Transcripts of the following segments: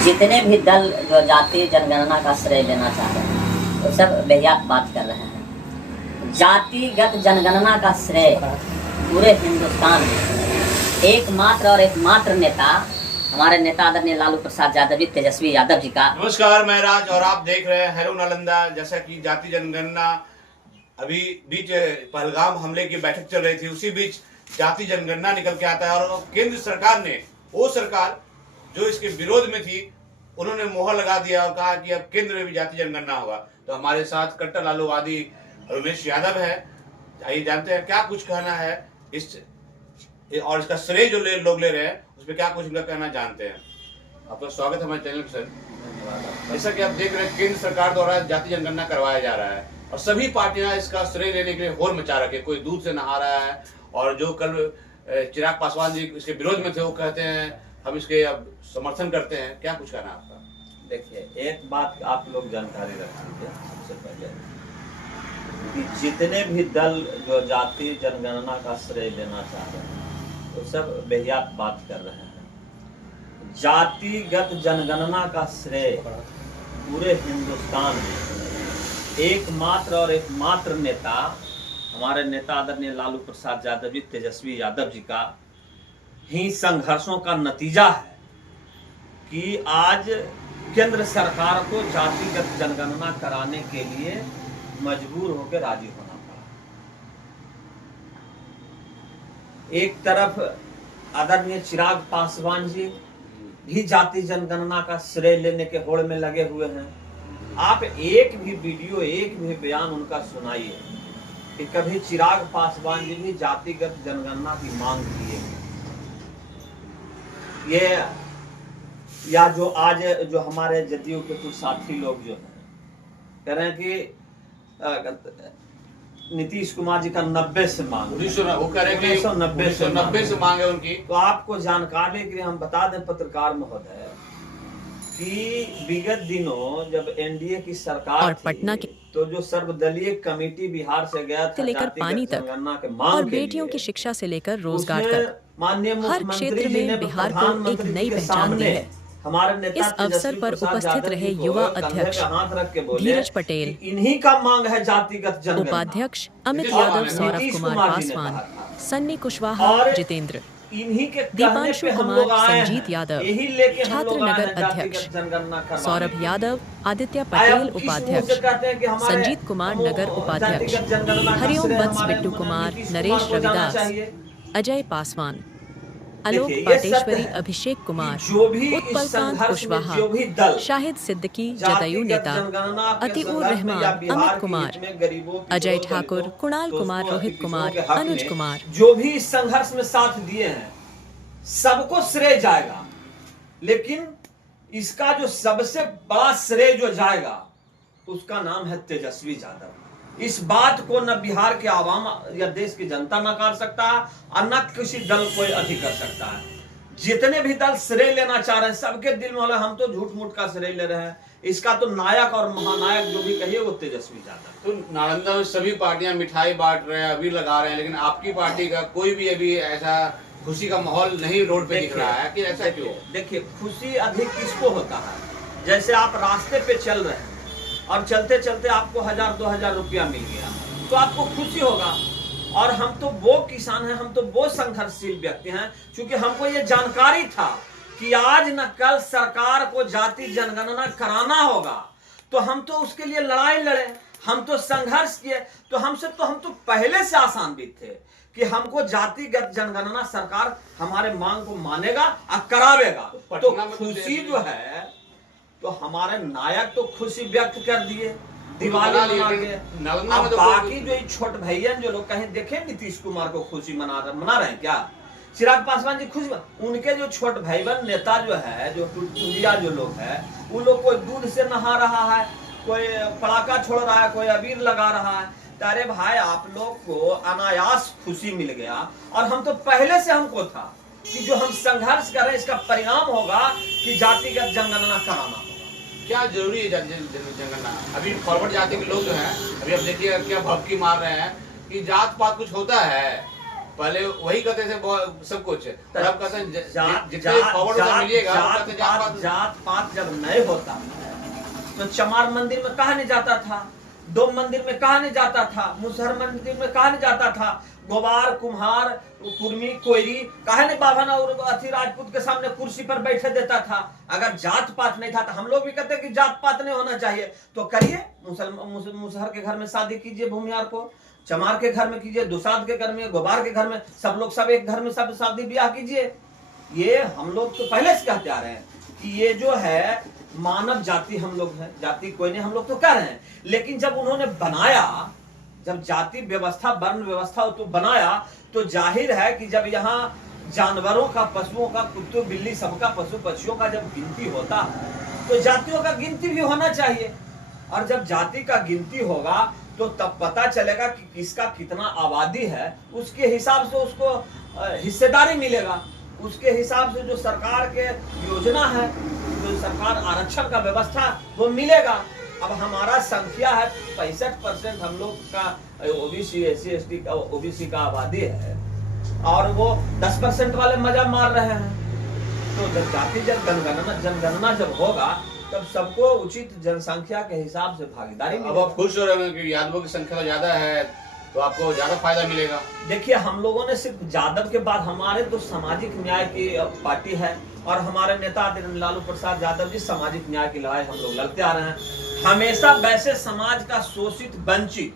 जितने भी दल जो जातीय जनगणना का श्रेय लेना चाह रहे हैं वो सब बेहियात बात कर रहे हैं। जातिगत जनगणना का श्रेय पूरे हिंदुस्तान में एकमात्र नेता हमारे नेता आदरणीय लालू प्रसाद यादव जी, तेजस्वी यादव जी का। नमस्कार, मैं राज और आप देख रहे हैं हेलो नालंदा। जैसा कि जाति जनगणना अभी बीच पहलगाम हमले की बैठक चल रही थी, उसी बीच जाति जनगणना निकल के आता है और केंद्र सरकार ने, वो सरकार जो इसके विरोध में थी, उन्होंने मोहर लगा दिया और कहा कि अब केंद्र में भी जाति जनगणना होगा। तो हमारे साथ कट्टर लालूवादी उमेश यादव है। आइए जानते हैं क्या कुछ कहना है इस और इसका श्रेय जो लोग ले रहे हैं उसमें क्या कुछ उनका कहना जानते हैं। आपका स्वागत है हमारे चैनल पर सर। जैसा कि आप देख रहे हैं, केंद्र सरकार द्वारा जाति जनगणना करवाया जा रहा है और सभी पार्टियां इसका श्रेय लेने के लिए होड़ मचा रखे। कोई दूध से नहा रहा है और जो कल चिराग पासवान जी इसके विरोध में थे वो कहते हैं हम इसके अब समर्थन करते हैं। क्या कुछ कहना आपका? देखिए, एक बात आप लोग जानकारी रख लीजिए सबसे पहले कि जितने भी दल जो जातीय जनगणना का श्रेय लेना चाह रहे हैं वो सब बेहियात बात कर रहे हैं। जातिगत जनगणना का श्रेय पूरे हिंदुस्तान में एकमात्र नेता हमारे नेता आदरणीय लालू प्रसाद यादव जी, तेजस्वी यादव जी का ही संघर्षों का नतीजा है कि आज केंद्र सरकार को जातिगत जनगणना कराने के लिए मजबूर होकर राजी होना पड़ा। एक तरफ आदरणीय चिराग पासवान जी भी जाति जनगणना का श्रेय लेने के होड़ में लगे हुए हैं। आप एक भी वीडियो, एक भी बयान उनका सुनाइए कि कभी चिराग पासवान जी भी जातिगत जनगणना की मांग किए। ये या जो आज जो हमारे जदयू के कुछ साथी लोग जो हैं कह रहे हैं कि नीतीश कुमार जी का 90 से मांग, 1990 से मांग है उनकी। तो आपको जानकारी के लिए हम बता दें पत्रकार महोदय कि विगत दिनों जब एनडीए की सरकार और पटना की तो जो सर्वदलीय कमेटी बिहार से गया था लेकर पानी तक और बेटियों की शिक्षा से लेकर रोजगार तक माननीय हर क्षेत्र में बिहार को एक नई पहचान दी है। हमारे नेता इस अवसर पर उपस्थित रहे युवा अध्यक्ष धीरज पटेल, इन्हीं का मांग है जातिगत जनगणना। उपाध्यक्ष अमित यादव, सौरभ कुमार पासवान, सन्नी कुशवाहा, जितेंद्र, दीपांशु कुमार, संजीत यादव, छात्र नगर अध्यक्ष सौरभ यादव, आदित्य पटेल उपाध्यक्ष, संजीत कुमार नगर उपाध्यक्ष, हरिओम वत्स, बिट्टू कुमार, नरेश रविदास, अजय पासवान, आलोक पाटेश्वरी, अभिषेक कुमार, उत्पलकांत कुशवाहा, शाहिद सिद्दीकी, जदयू नेता, अतीउर रहमान, अमित कुमार, अजय ठाकुर, कुणाल कुमार, रोहित कुमार, अनुज कुमार, जो भी इस संघर्ष में साथ दिए हैं सबको श्रेय जाएगा। लेकिन इसका जो सबसे बड़ा श्रेय जो जाएगा उसका नाम है तेजस्वी यादव। इस बात को न बिहार के आवाम या देश की जनता नकार सकता है और न किसी दल कोई अधिक कर सकता है। जितने भी दल श्रेय लेना चाह रहे हैं सबके दिल में हम तो झूठ मूठ का श्रेय ले रहे हैं। इसका तो नायक और महानायक जो भी कहिए वो तेजस्वी यादव। तो नालंदा में सभी पार्टियां मिठाई बांट रहे हैं, अभी लगा रहे हैं, लेकिन आपकी पार्टी का कोई भी अभी ऐसा खुशी का माहौल नहीं रोड पे दिख रहा है कि ऐसा क्यों? देखिए, खुशी अधिक किसको होता है? जैसे आप रास्ते पे चल रहे हैं और चलते चलते आपको 1000-2000 रुपया मिल गया तो आपको खुशी होगा। और हम तो वो किसान हैं, हम तो वो संघर्षशील व्यक्ति हैं, क्योंकि हमको ये जानकारी था कि आज न कल सरकार को जाति जनगणना कराना होगा, तो हम तो उसके लिए लड़ाई लड़े, हम तो संघर्ष किए। तो हम तो पहले से आशान्वित थे कि हमको जातिगत जनगणना सरकार हमारे मांग को मानेगा और करावेगा। तो खुशी जो है तो हमारे नायक तो खुशी व्यक्त कर दिए, दिवाली मना के। अब बाकी जो छोट भैया जो लोग कहीं देखे नीतीश कुमार को खुशी मना रहे हैं क्या? चिराग पासवान जी खुशी, उनके जो छोट भाई बहन नेता जो है, जो टुंडिया जो लोग है, वो लोग कोई दूध से नहा रहा है, कोई पटाखा छोड़ रहा है, कोई अबीर लगा रहा है। अरे भाई, आप लोग को अनायास खुशी मिल गया और हम तो पहले से हमको था कि जो हम संघर्ष कर रहे हैं इसका परिणाम होगा कि जातिगत जनगणना कराना होगा। क्या जरूरी है जनगणना? अभी फॉरवर्ड जाति के लोग जो हैं, अभी अब देखिए क्या भभकी मार रहे हैं कि जात पात कुछ होता है, पहले वही कहते थे सब कुछ, और अब कहते हैं जितने जात फॉरवर्ड मिलिएगा जात पात जब नहीं होता है तो चमार मंदिर में कहा नहीं जाता था, डोम मंदिर में कहा नहीं जाता था, मुसहर मंदिर में कहा नहीं जाता था, गोवार कुम्हार कुर्मी कोयरी कहा नहीं बाभन और अथी राजपूत के सामने कुर्सी पर बैठे देता था। अगर जात पात नहीं था तो हम लोग भी कहते कि जात पात नहीं होना चाहिए, तो करिए मुसहर के घर में शादी कीजिए, भूमिहार को चमार के घर में कीजिए, दुसाद के घर में, गोबार के घर में, सब लोग सब एक घर में सब शादी ब्याह कीजिए। ये हम लोग तो पहले से कहते आ रहे हैं कि ये जो है मानव जाति हम लोग हैं, जाति कोई नहीं हम लोग तो कह रहे हैं। लेकिन जब उन्होंने बनाया, जब जाति व्यवस्था वर्ण व्यवस्था तो बनाया, तो जाहिर है कि जब यहाँ जानवरों का, पशुओं का, कुत्तों बिल्ली सबका, पशु पक्षियों का जब गिनती होता है तो जातियों का गिनती भी होना चाहिए। और जब जाति का गिनती होगा तो तब पता चलेगा कि किसका कितना आबादी है, उसके हिसाब से उसको हिस्सेदारी मिलेगा, उसके हिसाब से जो सरकार के योजना है, जो सरकार आरक्षण का व्यवस्था वो मिलेगा। अब हमारा संख्या है 65% हम लोग का ओबीसी SC ST का ओबीसी का आबादी है और वो 10% वाले मजा मार रहे हैं। तो जब जाति जनगणना जब होगा तब सबको उचित जनसंख्या के हिसाब से भागीदारी मिलेगी। अब आप खुश हो रहे हैं कि यादवों की संख्या ज्यादा है तो आपको ज्यादा फायदा मिलेगा। देखिए हम लोगों ने सिर्फ यादव के बाद हमारे तो सामाजिक न्याय की पार्टी है और हमारे नेता लालू प्रसाद यादव जी सामाजिक न्याय की लड़ाई हम लोग लड़ते आ रहे हैं। हमेशा वैसे समाज का शोषित, वंचित,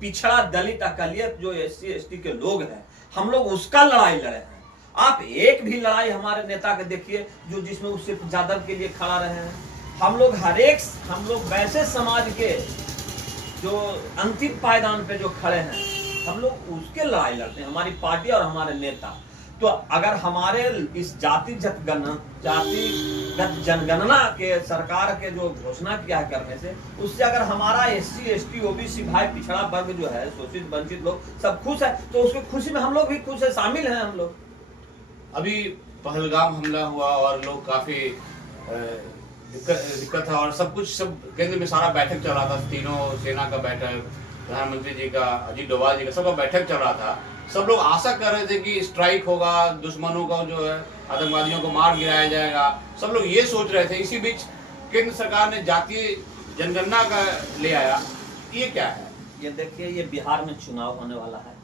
पिछड़ा, दलित, अकलियत जो SC ST के लोग हैं, हम लोग उसका लड़ाई लड़े हैं। आप एक भी लड़ाई हमारे नेता के देखिए जो जिसमें वो सिर्फ यादव के लिए खड़ा रहे हैं। हम लोग वैसे समाज के जो अंतिम पायदान पे जो खड़े हैं, हम लोग उसके लड़ाई लड़ते हैं, हमारी पार्टी और हमारे नेता। तो अगर हमारे इस जातिगत जनगणना के सरकार के जो घोषणा किया है करने से, उससे अगर हमारा SC ST OBC भाई पिछड़ा वर्ग जो है, शोषित वंचित लोग सब खुश है, तो उसकी खुशी में हम लोग भी खुश है, शामिल हैं हम लोग। अभी पहलगाम हमला हुआ और लोग काफी दिक्कत था और सब कुछ, सब केंद्र में सारा बैठक चल रहा था, तीनों सेना का बैठक, प्रधानमंत्री जी का, अजीत डोभाल जी का, सबका बैठक चल रहा था। सब लोग आशा कर रहे थे कि स्ट्राइक होगा, दुश्मनों का जो है आतंकवादियों को मार गिराया जाएगा, सब लोग ये सोच रहे थे। इसी बीच केंद्र सरकार ने जातीय जनगणना का ले आया, ये क्या है? ये देखिए, ये बिहार में चुनाव होने वाला है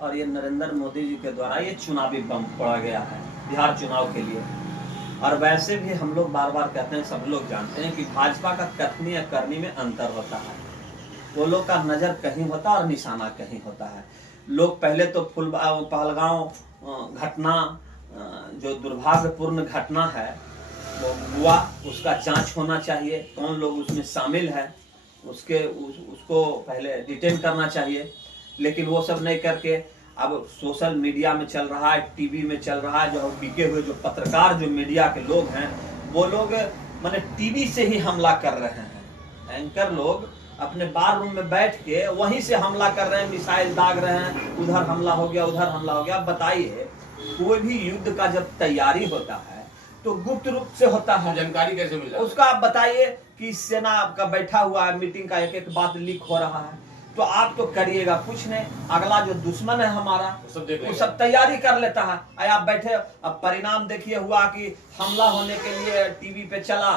और ये नरेंद्र मोदी जी के द्वारा ये चुनावी बम फोड़ा गया है बिहार चुनाव के लिए। और वैसे भी हम लोग बार बार कहते हैं, सब लोग जानते हैं कि भाजपा का कथनी या करनी में अंतर होता है। वो लोग का नजर कहीं होता है और निशाना कहीं होता है। लोग पहले तो पहलगांव घटना, जो दुर्भाग्यपूर्ण घटना है वो हुआ, उसका जांच होना चाहिए, कौन लोग उसमें शामिल है उसको पहले डिटेन करना चाहिए। लेकिन वो सब नहीं करके अब सोशल मीडिया में चल रहा है, टीवी में चल रहा है, जो बिके हुए जो पत्रकार, जो मीडिया के लोग हैं, वो लोग माने टीवी से ही हमला कर रहे हैं। एंकर लोग अपने बार रूम में बैठ के वहीं से हमला कर रहे हैं, मिसाइल दाग रहे हैं, उधर हमला हो गया, उधर हमला हो गया। बताइए, कोई भी युद्ध का जब तैयारी होता है तो गुप्त रूप से होता है, जानकारी कैसे मिल रहा है उसका? आप बताइए कि सेना आपका बैठा हुआ है, मीटिंग का एक एक बात लीक हो रहा है, तो आप तो करिएगा कुछ नहीं, अगला जो दुश्मन है हमारा वो सब तैयारी कर लेता है। आप बैठे, अब परिणाम देखिए हुआ कि हमला होने के लिए टीवी पे चला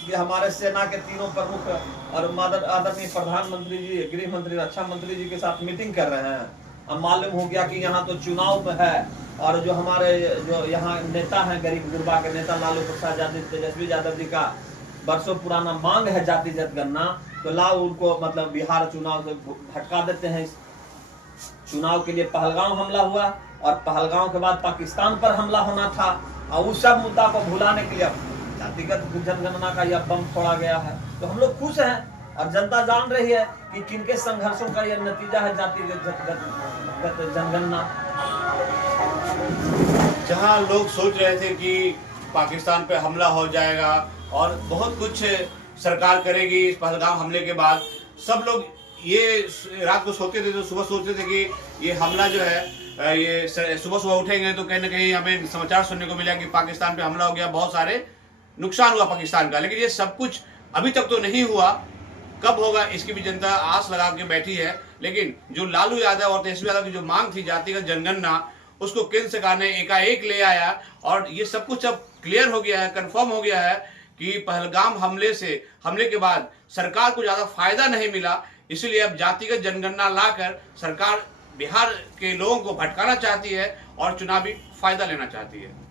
कि हमारे सेना के तीनों प्रमुख और आदरणीय प्रधानमंत्री जी, गृह मंत्री, रक्षा मंत्री जी के साथ मीटिंग कर रहे हैं। अब मालूम हो गया कि यहाँ तो चुनाव में है और जो हमारे जो यहाँ नेता हैं, गरीब गुरबा के नेता लालू प्रसाद यादव, तेजस्वी यादव जी का बरसों पुराना मांग है जाति जनगणना, तो लाओ उनको मतलब बिहार चुनाव से भटका देते हैं। चुनाव के लिए पहलगांव हमला हुआ और पहलगांव के बाद पाकिस्तान पर हमला होना था, और उस सब मुद्दा को भुलाने के लिए जातिगत जनगणना का यह बम फोड़ा गया है। तो हम लोग खुश हैं और जनता जान रही है कि किनके संघर्षों का यह नतीजा है जातिगत जनगणना। जहां लोग सोच रहे थे कि पाकिस्तान पे हमला हो जाएगा और बहुत कुछ सरकार करेगी इस पहलगाम हमले के बाद, सब लोग ये रात को सोते थे तो सुबह सोचते थे कि ये हमला जो है, ये सुबह उठेंगे तो कहीं ना कहीं हमें समाचार सुनने को मिलेगा कि पाकिस्तान पे हमला हो गया, बहुत सारे नुकसान हुआ पाकिस्तान का। लेकिन ये सब कुछ अभी तक तो नहीं हुआ। कब होगा इसकी भी जनता आस लगा के बैठी है। लेकिन जो लालू यादव और तेजस्वी यादव की जो मांग थी जातिगत जनगणना, उसको केंद्र सरकार ने एकाएक ले आया और ये सब कुछ अब क्लियर हो गया है, कंफर्म हो गया है कि पहलगाम हमले के बाद सरकार को ज्यादा फायदा नहीं मिला। इसलिए अब जातिगत जनगणना लाकर सरकार बिहार के लोगों को भटकाना चाहती है और चुनावी फायदा लेना चाहती है।